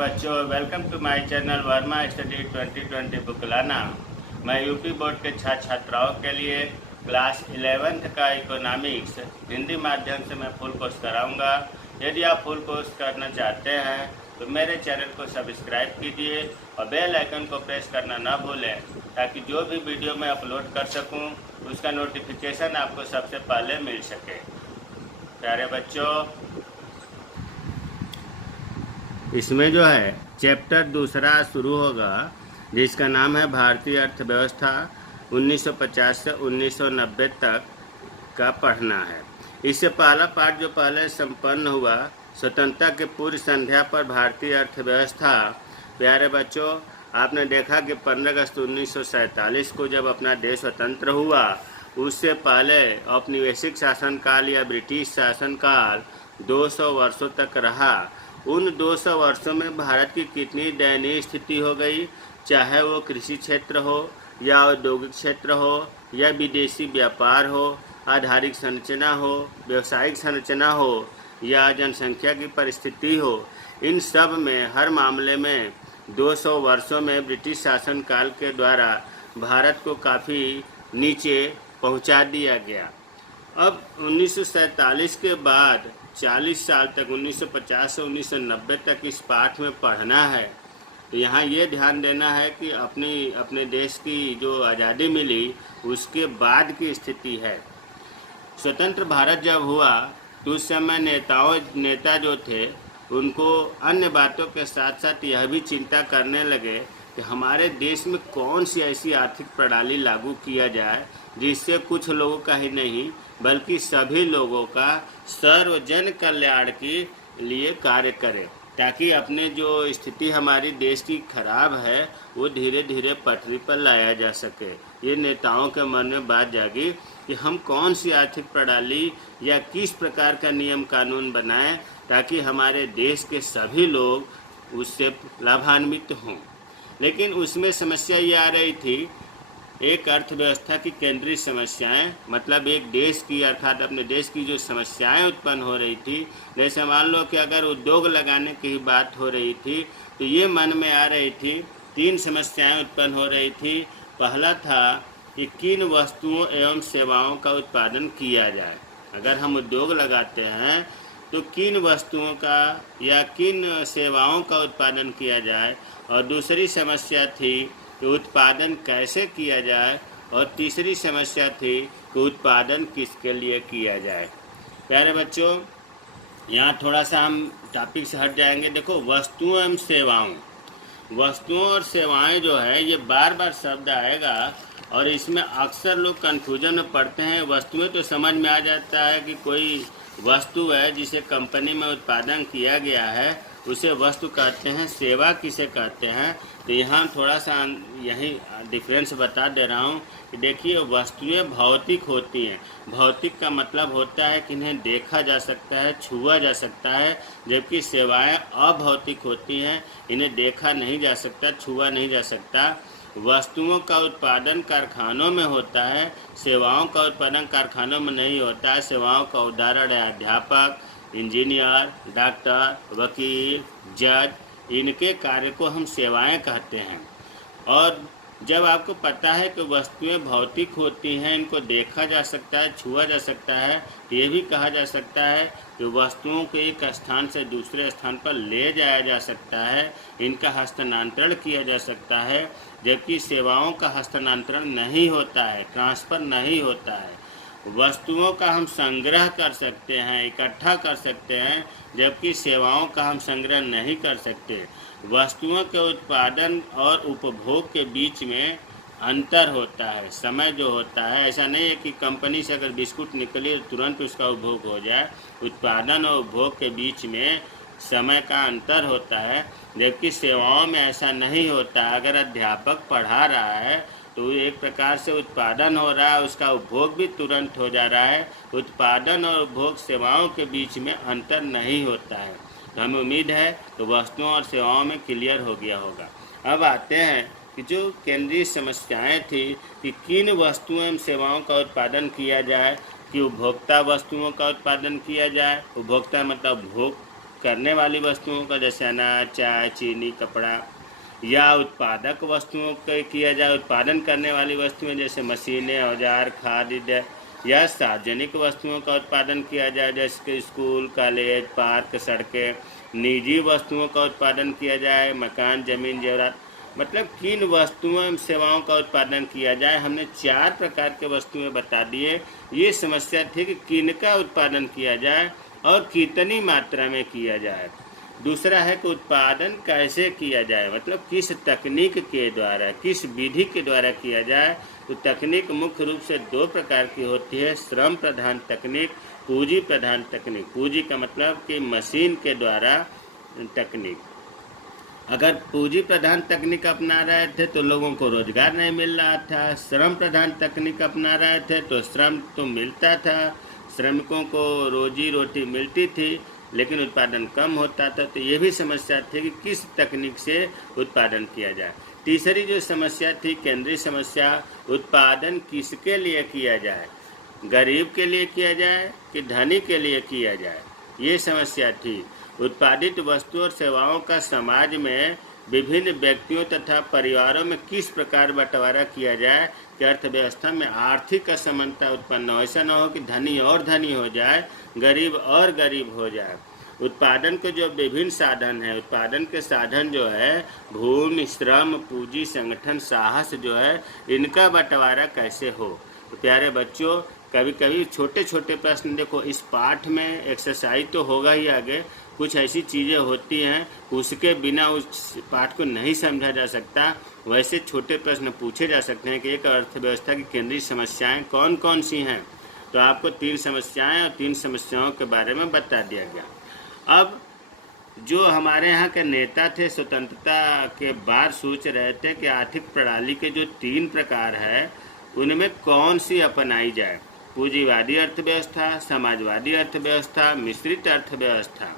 बच्चों, welcome to my channel Verma study 2020 बुकलाना। मैं यूपी बोर्ड के छात्र छात्राओं के लिए क्लास 11th का इकोनॉमिक्स हिंदी माध्यम से मैं फुल कोर्स कराऊंगा। यदि आप फुल कोर्स करना चाहते हैं तो मेरे चैनल को सब्सक्राइब कीजिए और बेल आइकन को प्रेस करना ना भूलें, ताकि जो भी वीडियो मैं अपलोड कर सकूं उसका नोटिफिकेशन आपको सबसे पहले मिल सके। प्यारे बच्चों, इसमें जो है चैप्टर दूसरा शुरू होगा, जिसका नाम है भारतीय अर्थव्यवस्था 1950 से 1990 तक का पढ़ना है। इससे पहला पाठ जो पहले संपन्न हुआ, स्वतंत्रता के पूर्व संध्या पर भारतीय अर्थव्यवस्था। प्यारे बच्चों, आपने देखा कि 15 अगस्त 1947 को जब अपना देश स्वतंत्र हुआ, उससे पहले औपनिवेशिक शासनकाल या ब्रिटिश शासनकाल 200 वर्षों तक रहा। उन 200 वर्षों में भारत की कितनी दयनीय स्थिति हो गई, चाहे वो कृषि क्षेत्र हो या औद्योगिक क्षेत्र हो या विदेशी व्यापार हो, आधारिक संरचना हो, व्यवसायिक संरचना हो या जनसंख्या की परिस्थिति हो। इन सब में हर मामले में 200 वर्षों में ब्रिटिश शासनकाल के द्वारा भारत को काफ़ी नीचे पहुंचा दिया गया। अब 1947 के बाद 40 साल तक 1950 से 1990 तक इस पाठ में पढ़ना है। तो यहाँ ये ध्यान देना है कि अपने देश की जो आज़ादी मिली उसके बाद की स्थिति है। स्वतंत्र भारत जब हुआ तो उस समय नेता जो थे उनको अन्य बातों के साथ साथ यह भी चिंता करने लगे कि हमारे देश में कौन सी ऐसी आर्थिक प्रणाली लागू किया जाए जिससे कुछ लोगों का ही नहीं बल्कि सभी लोगों का सर्वजन कल्याण के लिए कार्य करे, ताकि अपने जो स्थिति हमारी देश की खराब है वो धीरे धीरे पटरी पर लाया जा सके। ये नेताओं के मन में बात जागी कि हम कौन सी आर्थिक प्रणाली या किस प्रकार का नियम कानून बनाएं ताकि हमारे देश के सभी लोग उससे लाभान्वित हों। लेकिन उसमें समस्या ये आ रही थी, एक अर्थव्यवस्था की केंद्रीय समस्याएं, मतलब एक देश की अर्थात अपने देश की जो समस्याएं उत्पन्न हो रही थी। जैसे मान लो कि अगर उद्योग लगाने की बात हो रही थी तो ये मन में आ रही थी, 3 समस्याएं उत्पन्न हो रही थी। पहला था कि किन वस्तुओं एवं सेवाओं का उत्पादन किया जाए। अगर हम उद्योग लगाते हैं तो किन वस्तुओं का या किन सेवाओं का उत्पादन किया जाए। और दूसरी समस्या थी कि उत्पादन कैसे किया जाए। और तीसरी समस्या थी कि उत्पादन किसके लिए किया जाए। प्यारे बच्चों, यहाँ थोड़ा सा हम टॉपिक से हट जाएंगे। देखो, वस्तुओं एवं सेवाओं, वस्तुओं और सेवाएं जो है ये बार बार शब्द आएगा और इसमें अक्सर लोग कन्फ्यूजन में पड़ते हैं। वस्तुएं तो समझ में आ जाता है कि कोई वस्तु है जिसे कंपनी में उत्पादन किया गया है, उसे वस्तु कहते हैं। सेवा किसे कहते हैं, तो यहाँ थोड़ा सा यही डिफरेंस बता दे रहा हूँ कि देखिए, वस्तुएं भौतिक होती हैं। भौतिक का मतलब होता है कि इन्हें देखा जा सकता है, छुआ जा सकता है, जबकि सेवाएं अभौतिक होती हैं, इन्हें देखा नहीं जा सकता, छुआ नहीं जा सकता। वस्तुओं का उत्पादन कारखानों में होता है, सेवाओं का उत्पादन कारखानों में नहीं होता है। सेवाओं का उदाहरण है अध्यापक, इंजीनियर, डॉक्टर, वकील, जज, इनके कार्य को हम सेवाएं कहते हैं। और जब आपको पता है कि वस्तुएं भौतिक होती हैं, इनको देखा जा सकता है, छुआ जा सकता है, तो ये भी कहा जा सकता है कि वस्तुओं को एक स्थान से दूसरे स्थान पर ले जाया जा सकता है, इनका हस्तांतरण किया जा सकता है। जबकि सेवाओं का हस्तांतरण नहीं होता है, ट्रांसफ़र नहीं होता है। वस्तुओं का हम संग्रह कर सकते हैं, इकट्ठा कर सकते हैं, जबकि सेवाओं का हम संग्रह नहीं कर सकते। वस्तुओं के उत्पादन और उपभोग के बीच में अंतर होता है। समय जो होता है, ऐसा नहीं है कि कंपनी से अगर बिस्कुट निकले तो तुरंत उसका उपभोग हो जाए। उत्पादन और उपभोग के बीच में समय का अंतर होता है, जबकि सेवाओं में ऐसा नहीं होता। अगर अध्यापक पढ़ा रहा है तो एक प्रकार से उत्पादन हो रहा है, उसका उपभोग भी तुरंत हो जा रहा है। उत्पादन और उपभोग सेवाओं के बीच में अंतर नहीं होता है। तो हमें उम्मीद है तो वस्तुओं और सेवाओं में क्लियर हो गया होगा। अब आते हैं कि जो केंद्रीय समस्याएं थी कि किन वस्तुओं एवं सेवाओं का उत्पादन किया जाए, कि उपभोक्ता वस्तुओं का उत्पादन किया जाए। उपभोक्ता मतलब भोग करने वाली वस्तुओं का, जैसे अनाज, चाय, चीनी, कपड़ा, या उत्पादक वस्तुओं का किया जाए, उत्पादन करने वाली वस्तुएं जैसे मशीनें, औजार, खाद्य, या सार्वजनिक वस्तुओं का उत्पादन किया जाए जैसे कि स्कूल, कॉलेज, पार्क, सड़कें। निजी वस्तुओं का उत्पादन किया जाए, मकान, जमीन, जेवरात। मतलब किन वस्तुओं एवं सेवाओं का उत्पादन किया जाए। हमने 4 प्रकार के वस्तुएं बता दिए। ये समस्या थी कि किन का उत्पादन किया जाए और कितनी मात्रा में किया जाए। दूसरा है कि उत्पादन कैसे किया जाए, मतलब किस तकनीक के द्वारा, किस विधि के द्वारा किया जाए। तो तकनीक मुख्य रूप से 2 प्रकार की होती है, श्रम प्रधान तकनीक, पूंजी प्रधान तकनीक। पूंजी का मतलब कि मशीन के द्वारा तकनीक। अगर पूंजी प्रधान तकनीक अपना रहे थे तो लोगों को रोजगार नहीं मिल रहा था। श्रम प्रधान तकनीक अपना रहे थे तो श्रम तो मिलता था, श्रमिकों को रोजी रोटी मिलती थी, लेकिन उत्पादन कम होता था। तो ये भी समस्या थी कि किस तकनीक से उत्पादन किया जाए। तीसरी जो समस्या थी, केंद्रीय समस्या, उत्पादन किसके लिए किया जाए, गरीब के लिए किया जाए कि धनी के लिए किया जाए, ये समस्या थी। उत्पादित वस्तुओं और सेवाओं का समाज में विभिन्न व्यक्तियों तथा परिवारों में किस प्रकार बंटवारा किया जाए कि अर्थव्यवस्था में आर्थिक असमानता उत्पन्न हो। ऐसा न हो कि धनी और धनी हो जाए, गरीब और गरीब हो जाए। उत्पादन के जो विभिन्न साधन हैं, उत्पादन के साधन जो है भूमि, श्रम, पूंजी, संगठन, साहस जो है, इनका बंटवारा कैसे हो। तो प्यारे बच्चों, कभी कभी छोटे छोटे प्रश्न, देखो इस पाठ में एक्सरसाइज तो होगा ही, आगे कुछ ऐसी चीज़ें होती हैं उसके बिना उस पाठ को नहीं समझा जा सकता। वैसे छोटे प्रश्न पूछे जा सकते हैं कि एक अर्थव्यवस्था की केंद्रीय समस्याएं कौन कौन सी हैं। तो आपको 3 समस्याएं और 3 समस्याओं के बारे में बता दिया गया। अब जो हमारे यहाँ के नेता थे, स्वतंत्रता के बाद सोच रहे थे कि आर्थिक प्रणाली के जो 3 प्रकार है उनमें कौन सी अपनाई जाए, पूंजीवादी अर्थव्यवस्था, समाजवादी अर्थव्यवस्था, मिश्रित अर्थव्यवस्था।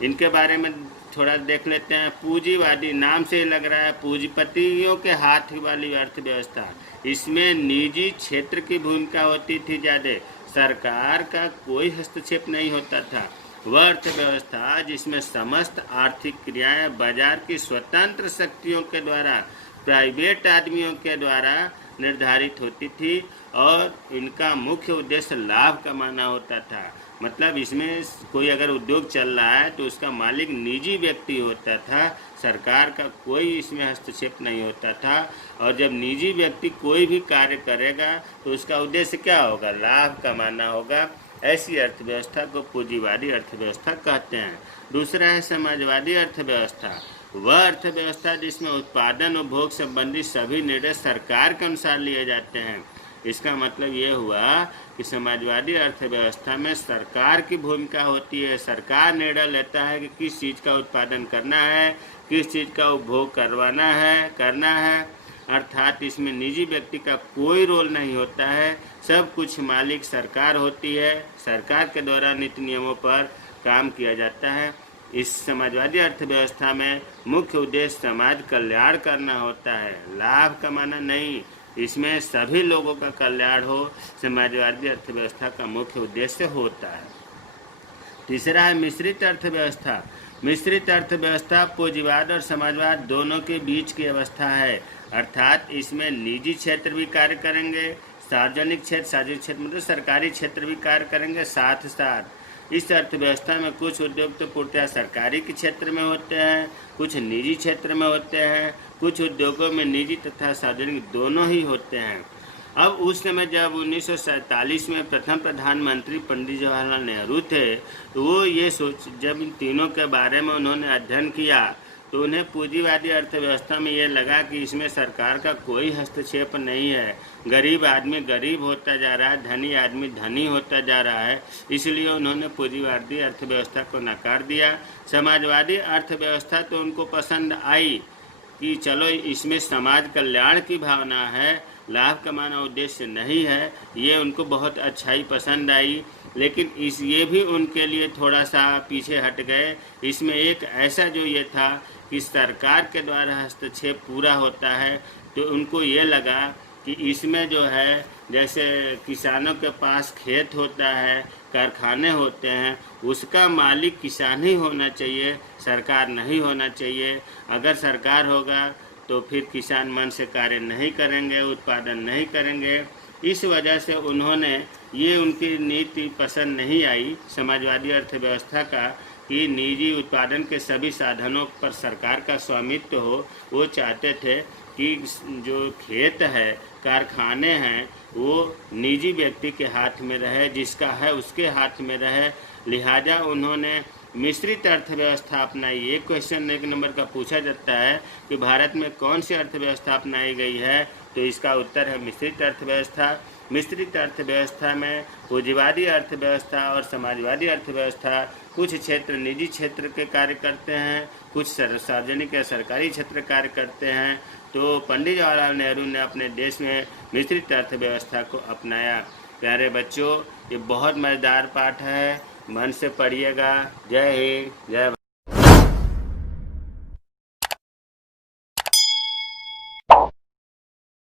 इनके बारे में थोड़ा देख लेते हैं। पूंजीवादी, नाम से लग रहा है पूंजीपतियों के हाथ वाली अर्थव्यवस्था। इसमें निजी क्षेत्र की भूमिका होती थी ज़्यादा, सरकार का कोई हस्तक्षेप नहीं होता था। वह अर्थव्यवस्था जिसमें समस्त आर्थिक क्रियाएं बाजार की स्वतंत्र शक्तियों के द्वारा, प्राइवेट आदमियों के द्वारा निर्धारित होती थी और इनका मुख्य उद्देश्य लाभ कमाना होता था। मतलब इसमें कोई अगर उद्योग चल रहा है तो उसका मालिक निजी व्यक्ति होता था, सरकार का कोई इसमें हस्तक्षेप नहीं होता था। और जब निजी व्यक्ति कोई भी कार्य करेगा तो उसका उद्देश्य क्या होगा, लाभ कमाना होगा। ऐसी अर्थव्यवस्था को पूंजीवादी अर्थव्यवस्था कहते हैं। दूसरा है समाजवादी अर्थव्यवस्था। वह अर्थव्यवस्था जिसमें उत्पादन और भोग संबंधी सभी निर्णय सरकार के अनुसार लिए जाते हैं। इसका मतलब ये हुआ कि समाजवादी अर्थव्यवस्था में सरकार की भूमिका होती है। सरकार निर्णय लेता है कि किस चीज़ का उत्पादन करना है, किस चीज़ का उपभोग करना है। अर्थात इसमें निजी व्यक्ति का कोई रोल नहीं होता है, सब कुछ मालिक सरकार होती है। सरकार के द्वारा नीति नियमों पर काम किया जाता है। इस समाजवादी अर्थव्यवस्था में मुख्य उद्देश्य समाज कल्याण करना होता है, लाभ कमाना नहीं। इसमें सभी लोगों का कल्याण हो, समाजवादी अर्थव्यवस्था का मुख्य उद्देश्य होता है। तीसरा है मिश्रित अर्थव्यवस्था। मिश्रित अर्थव्यवस्था पूंजीवाद और समाजवाद दोनों के बीच की अवस्था है। अर्थात इसमें निजी क्षेत्र भी कार्य करेंगे, सार्वजनिक क्षेत्र मतलब सरकारी क्षेत्र भी कार्य करेंगे साथ साथ। इस अर्थव्यवस्था में कुछ उद्योग तो पूर्णतः सरकारी के क्षेत्र में होते हैं, कुछ निजी क्षेत्र में होते हैं। कुछ उद्योगों में निजी तथा सार्वजनिक दोनों ही होते हैं। अब उस समय जब 1947 में प्रथम प्रधानमंत्री पंडित जवाहरलाल नेहरू थे, तो वो ये जब इन तीनों के बारे में उन्होंने अध्ययन किया तो उन्हें पूंजीवादी अर्थव्यवस्था में ये लगा कि इसमें सरकार का कोई हस्तक्षेप नहीं है, गरीब आदमी गरीब होता जा रहा है, धनी आदमी धनी होता जा रहा है। इसलिए उन्होंने पूंजीवादी अर्थव्यवस्था को नकार दिया। समाजवादी अर्थव्यवस्था तो उनको पसंद आई कि चलो इसमें समाज कल्याण की भावना है, लाभ कमाना उद्देश्य नहीं है, ये उनको बहुत अच्छाई पसंद आई। लेकिन ये भी उनके लिए थोड़ा सा पीछे हट गए। इसमें एक ऐसा जो ये था कि सरकार के द्वारा हस्तक्षेप पूरा होता है, तो उनको ये लगा कि इसमें जो है जैसे किसानों के पास खेत होता है, कारखाने होते हैं उसका मालिक किसान ही होना चाहिए, सरकार नहीं होना चाहिए। अगर सरकार होगा तो फिर किसान मन से कार्य नहीं करेंगे, उत्पादन नहीं करेंगे। इस वजह से उन्होंने ये उनकी नीति पसंद नहीं आई समाजवादी अर्थव्यवस्था का कि निजी उत्पादन के सभी साधनों पर सरकार का स्वामित्व हो। वो चाहते थे कि जो खेत है, कारखाने हैं, वो निजी व्यक्ति के हाथ में रहे, जिसका है उसके हाथ में रहे। लिहाजा उन्होंने मिश्रित अर्थव्यवस्था अपनाई। एक क्वेश्चन 1 नंबर का पूछा जाता है कि भारत में कौन सी अर्थव्यवस्था अपनाई गई है, तो इसका उत्तर है मिश्रित अर्थव्यवस्था। मिश्रित अर्थव्यवस्था में पूंजीवादी अर्थव्यवस्था और समाजवादी अर्थव्यवस्था, कुछ क्षेत्र निजी क्षेत्र के कार्य करते हैं, कुछ सार्वजनिक या सरकारी क्षेत्र कार्य करते हैं। तो पंडित जवाहरलाल नेहरू ने अपने देश में मिश्रित अर्थव्यवस्था को अपनाया। प्यारे बच्चों, ये बहुत मज़ेदार पाठ है, मन से पढ़िएगा। जय हिंद, जय भारत।